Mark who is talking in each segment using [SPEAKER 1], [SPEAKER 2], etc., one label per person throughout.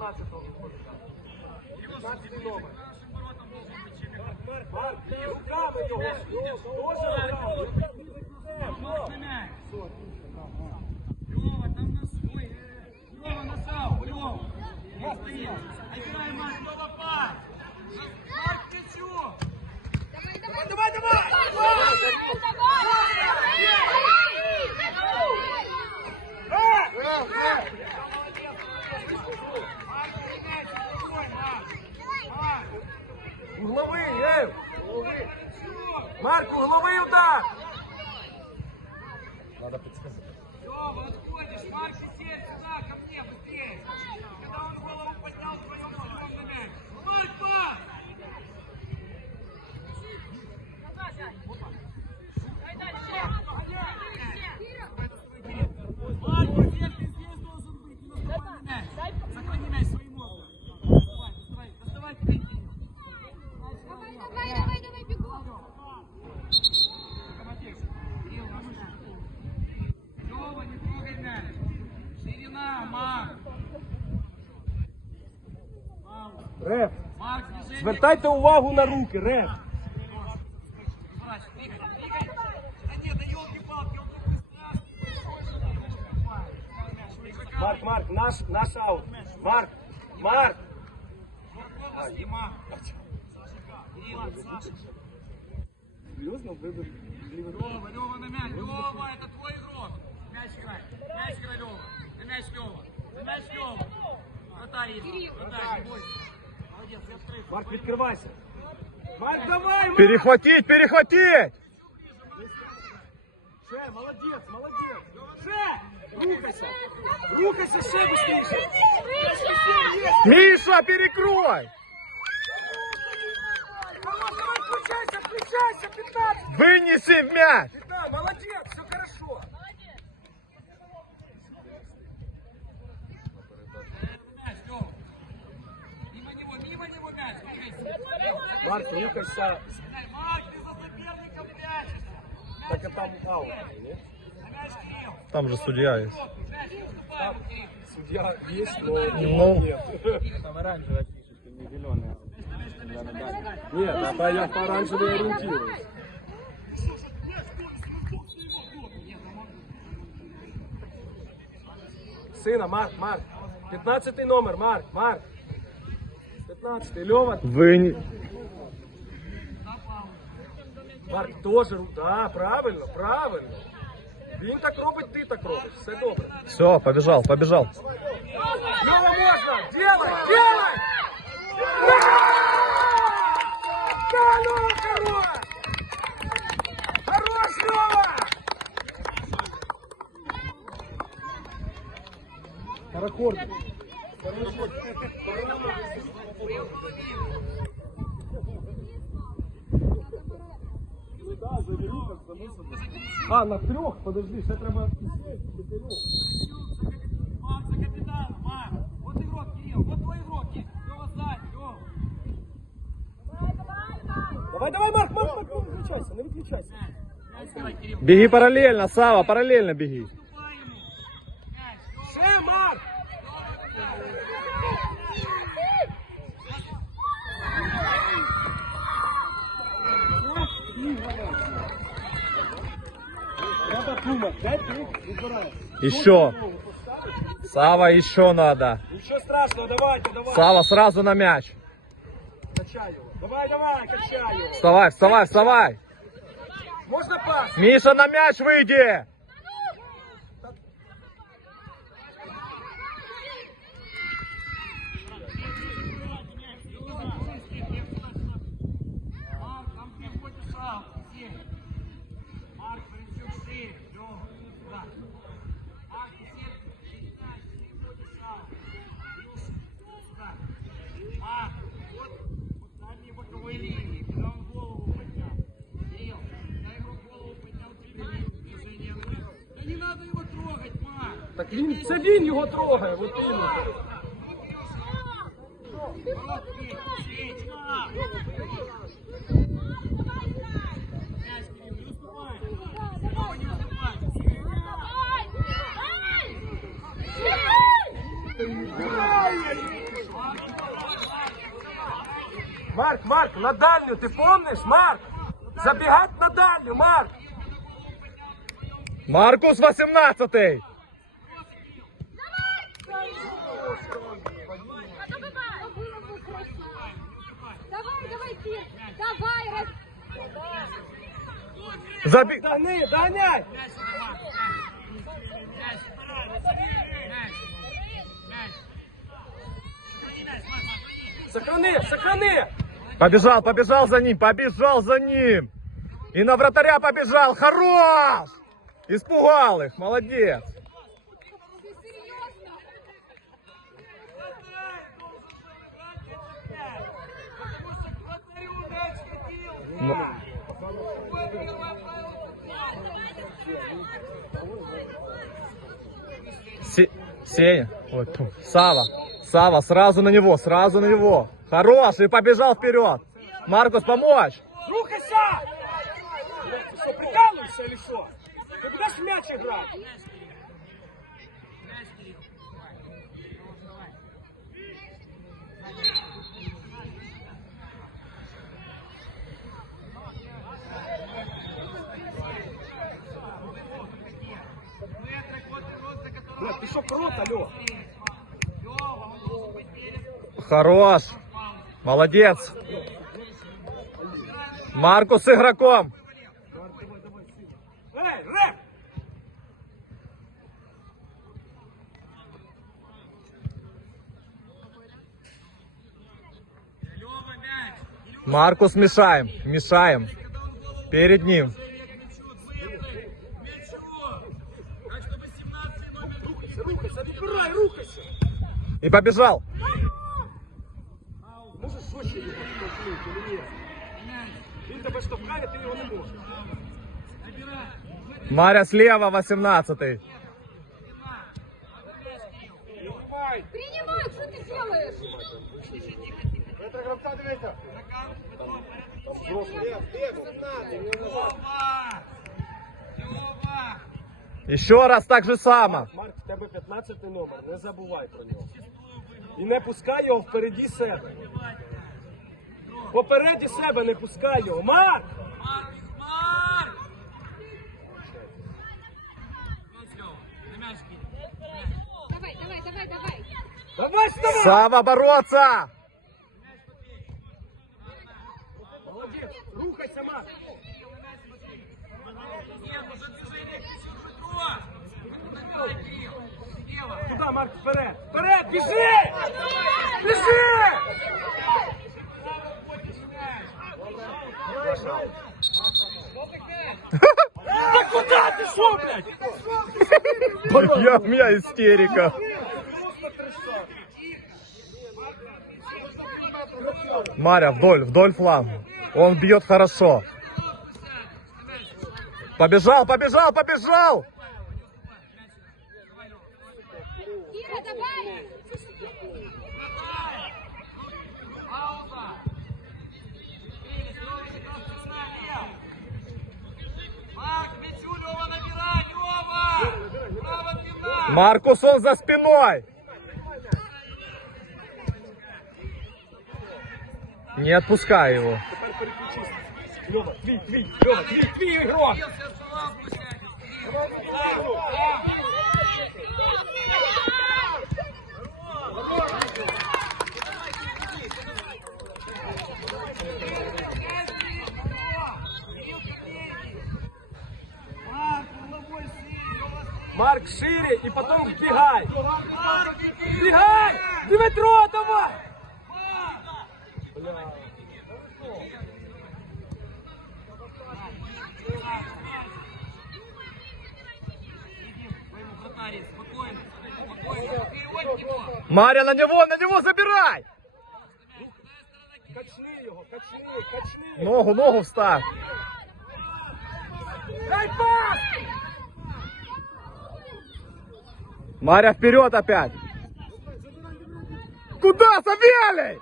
[SPEAKER 1] 15-го. 15 номер. Марк, руками його.
[SPEAKER 2] Льова, там на свой. Льова, насал, Льова. Не стоит. Играй, Марк, Льова, пас. Марк, к мячу.
[SPEAKER 1] Давай, давай! Угловий, Марк, угловий удар! Надо подсказать.
[SPEAKER 2] Льова, отходишь. Марк, сюда, ко мне, быстрее. Когда он голову поднял, твоем ногом на мяч. Марк, пас. Марк, теперь ты здесь должен быть. Не наступай на мяч. Сохрани мяч своим мозгом. Доставай, доставай, доставай, подойди. Молодец. Кирилл, повыше. Лёва, не трогай мяч. Ширина, Марк. Пауза.
[SPEAKER 1] Реф,
[SPEAKER 2] Марк, движение.
[SPEAKER 1] звертайте увагу на руки, реф.
[SPEAKER 2] Разворачивай, двигай, двигай. Да нет, да елки-палки, он такой страшный.
[SPEAKER 1] Марк, Марк, наш, наш аут. Марк, Марк.
[SPEAKER 2] Области, Марк. Кирилл, Саша.
[SPEAKER 1] Серьезно, выбор левый
[SPEAKER 2] Лёва, Лёва на мяч. Лёва, это твой игрок. Мяч играй. Мяч играй, Лёва. На мяч Лёва. На мяч Лёва. Вратарь есть. Вратарь, не бойся. Молодец.
[SPEAKER 1] Марк, відкривайся. Марк, давай, Марк!
[SPEAKER 3] Перехватить, перехватить!
[SPEAKER 1] Ще, молодець, молодець. Ще! Рухайся! Рухайся ще быстріше!
[SPEAKER 3] Миша, перекрой!
[SPEAKER 1] Давай, давай, включайся, включайся, 15!
[SPEAKER 3] Вынеси в мяч!
[SPEAKER 1] 15, молодец, все хорошо!
[SPEAKER 2] Мяч, Лёва. Мимо него, мимо него мяч. Двигайся. Лево,
[SPEAKER 1] Марк,
[SPEAKER 2] соперником прячешься.
[SPEAKER 1] Так а там аут.
[SPEAKER 3] Там же судья есть.
[SPEAKER 2] Кирилл.
[SPEAKER 1] Судья есть, но
[SPEAKER 3] Ну.
[SPEAKER 1] его нет.
[SPEAKER 4] Там оранжевая фишечка, не зеленая.
[SPEAKER 1] Нет, а по- я по оранжевой ориентируюсь. Сына, Марк, Марк. 15 номер, Марк, Марк. 15 Лева,
[SPEAKER 3] Вы...
[SPEAKER 1] Марк теж, ру- да, правильно, правильно. Він так робить, ти так робиш. Все добре.
[SPEAKER 3] Все, побежал, побежал.
[SPEAKER 1] Лева, можна! Делай! Делай! Да! Да, ну, хорош! Хорош, Лева! Каракорд. А, на трьох, подожди, ще треба.
[SPEAKER 2] За.
[SPEAKER 1] Давай, давай, Марк, Марк, Марк, не виключайся, не виключайся.
[SPEAKER 3] Беги параллельно, Сава, параллельно беги.
[SPEAKER 2] Уступай ему. Мяч, Лёва.
[SPEAKER 1] Ще, Марк!
[SPEAKER 3] Еще. Сава, еще надо.
[SPEAKER 1] Нічого страшного, давайте, давай.
[SPEAKER 3] Сава, сразу на мяч.
[SPEAKER 1] Качай його. Давай, давай, качай його.
[SPEAKER 3] Вставай, вставай, вставай.
[SPEAKER 1] Можна пас?
[SPEAKER 3] Миша, на мяч выйди.
[SPEAKER 1] Він, це він його трогає, от іменно.
[SPEAKER 2] Марк,
[SPEAKER 1] Марк, на дальню, ти помниш, Марк? Забігать на дальню, Марк!
[SPEAKER 3] Маркус 18
[SPEAKER 2] Василий, мяч. Мяч. Сохрани
[SPEAKER 1] Сохрани!
[SPEAKER 3] Побежал, побежал за ним, побежал за ним. И на вратаря побежал. Хорош! Испугал их, молодец.
[SPEAKER 5] Ты
[SPEAKER 3] Се- вот, тьфу, Сава, Сава, сразу на него, сразу на него. Хорош, и побежал вперед. Маркус, помочь.
[SPEAKER 1] Рухайся! Ты что, прикалываешься или что? Ты будешь мяч играть? Что, крот, алло?
[SPEAKER 3] Хорош. Молодец. Маркус с игроком. Маркус мешаем, мешаем. Перед ним.
[SPEAKER 2] Мячу, центр. Мячу. Так, чтобы 17 номер
[SPEAKER 1] Рухайся, рухайся, выбирай, рухайся!
[SPEAKER 3] И побежал.
[SPEAKER 1] Можешь жестче его подтолкнуть или нет? Не.
[SPEAKER 3] Маря слева, 18
[SPEAKER 1] Принимай!
[SPEAKER 5] Принимай, что ты делаешь?
[SPEAKER 2] Лёва! Лёва!
[SPEAKER 3] Еще раз так же само.
[SPEAKER 1] Марк, в тебе 15 номер, не забувай про нього. І не пускай його впереді себе. Попереді себе не пускай його. Марк!
[SPEAKER 5] Давай, давай, давай, давай.
[SPEAKER 1] Давай вставай!
[SPEAKER 3] Сава бороться.
[SPEAKER 1] Молодець! Рухайся, Марк!
[SPEAKER 2] Нет, уже движение.
[SPEAKER 1] Туди, Марк, вперед! Вперед! Біжи! Біжи! Та куди ти що, блядь?
[SPEAKER 3] Я, у меня истерика. Маря, вдоль, вдоль фланга. Он бьет хорошо. Побежал, побежал, побежал!
[SPEAKER 5] давай.
[SPEAKER 2] Пауза! Кризис, Лёва, игрок, сознание! Марк, мячу, Лёва, набирай, Лёва! Право, длина!
[SPEAKER 3] Маркус, он за спиной! Не отпускай его.
[SPEAKER 1] Тепер переключись. Льова, твій, твій, Льова, твій,
[SPEAKER 2] Марк шире
[SPEAKER 1] і потім вбігай!
[SPEAKER 2] Марк, иди!
[SPEAKER 1] Вбігай! Дмитро, давай!
[SPEAKER 2] Вы ему вратарь, спокойно, спокойно, переводь его!
[SPEAKER 3] Маря, на него, на него забирай!
[SPEAKER 1] Качни його, качни, качни!
[SPEAKER 3] Ногу, ногу вставь.
[SPEAKER 1] Дай пас!
[SPEAKER 3] Маря, вперед опять! Куда, Савелий?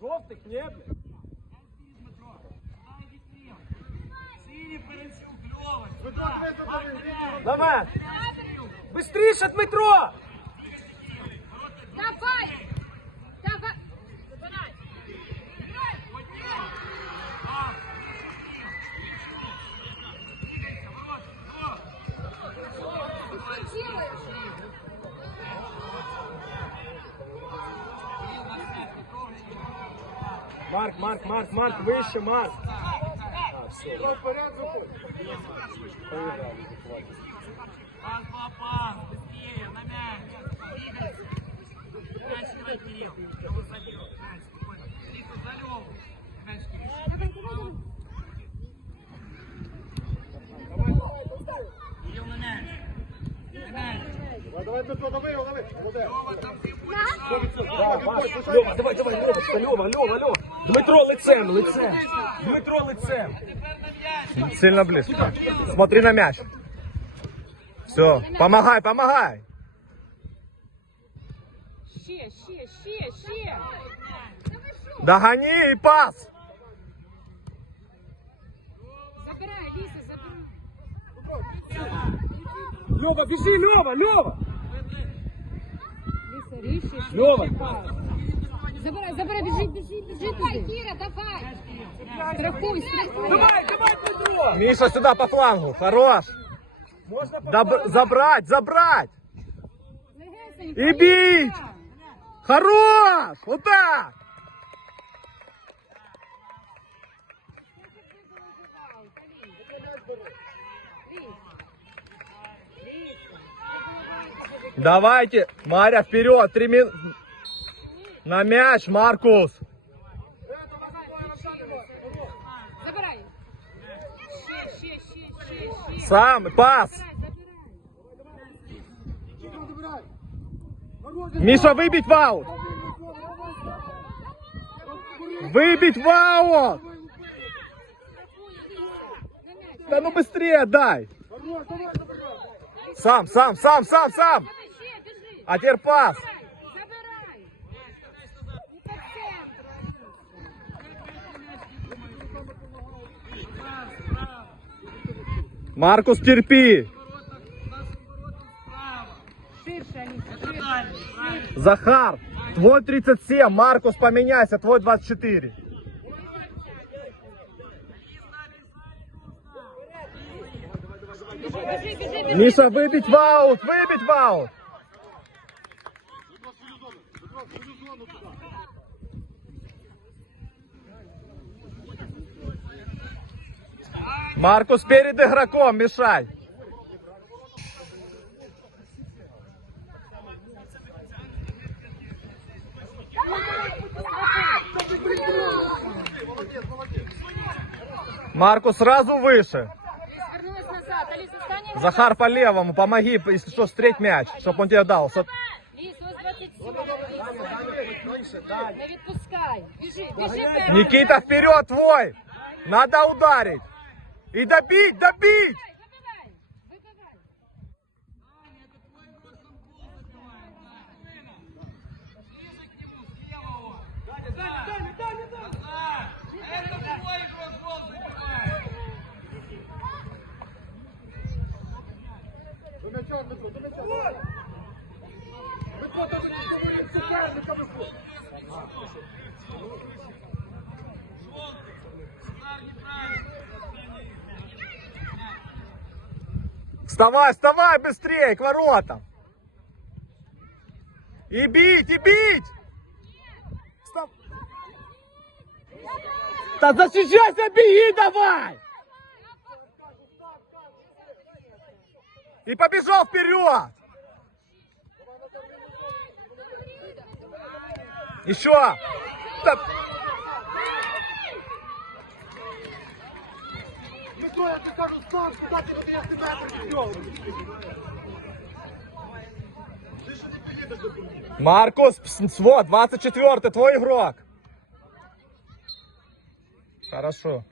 [SPEAKER 1] Жовтих не, блядь?
[SPEAKER 2] Шире, Паренчук, Лёва, сюда! Марк, давай!
[SPEAKER 1] Давай! Быстріше, Дмитро!
[SPEAKER 5] Давай! Давай! Что ты делаешь?
[SPEAKER 1] Марк, Марк, Марк, Марк, вище, Марк. А, все.
[SPEAKER 2] Пас, пас, пас, быстрее, на мяч. Двигайся. Мяч давай, Кирилл. Кого забил? Мяч, спокойно. Лиса, за Леву. Мяч, Кирилл. Кирилл на мяч. На мяч. Лева, там ты будешь.
[SPEAKER 1] Да, Маш, Льова, давай, давай, Льова, Льова, Льова, Льова. Дмитро лицем, лицем. Дмитро лицем.
[SPEAKER 3] Сильно близко. Смотри на мяч. Все, помогай, помогай.
[SPEAKER 5] Ще, ще, ще, ще!
[SPEAKER 3] Догони и пас.
[SPEAKER 5] Забирай, Лиса, забирай.
[SPEAKER 1] Льова, біжи, Льова, Льова.
[SPEAKER 5] Лиса, ріше.
[SPEAKER 1] Льова.
[SPEAKER 5] Забирай, забирай, біжи, біжи, біжи. Давай, Кіра, давай. Страхуй, страхуй.
[SPEAKER 1] Давай, давай, Дмитро.
[SPEAKER 3] Миша сюда по флангу. Хорош.
[SPEAKER 1] Можна
[SPEAKER 3] Доб- забрать, забрать.
[SPEAKER 5] Легесенько,
[SPEAKER 3] И бить.
[SPEAKER 5] Ліса.
[SPEAKER 3] Хорош. Вот так. Давайте, Маря, вперед. Три мин... На мяч, Маркус.
[SPEAKER 5] Забирай.
[SPEAKER 3] Сам, пас. Миша, выбить в аут. Выбить в аут. Да ну быстрее дай. Сам, сам, сам, сам, сам. А теперь пас. Маркус, терпи. Захар, твой 37. Маркус, поменяйся, твой 24.
[SPEAKER 5] Бежи, бежи, бежи.
[SPEAKER 3] Миша, выбить в аут, выбить в аут. Маркус перед игроком, мешай. Маркус сразу выше.
[SPEAKER 5] Алиса.
[SPEAKER 3] Захар по левому, помоги, если что, встреть мяч, чтобы он тебе дал. Со-
[SPEAKER 5] Ліс, ось 27. Не відпускай. Біжи, біжи вперед.
[SPEAKER 3] Никита, вперед твой! Надо ударить! И добить, добить!
[SPEAKER 5] Вибивай, вибивай.
[SPEAKER 2] Ближе к нему, слева
[SPEAKER 3] Вставай, вставай быстрее, к воротам! И бить, и бить! Встав- Да защищайся, беги давай! И побежал вперед! Еще! Да- Маркус, пс- вот, 24-й, твой игрок. Хорошо.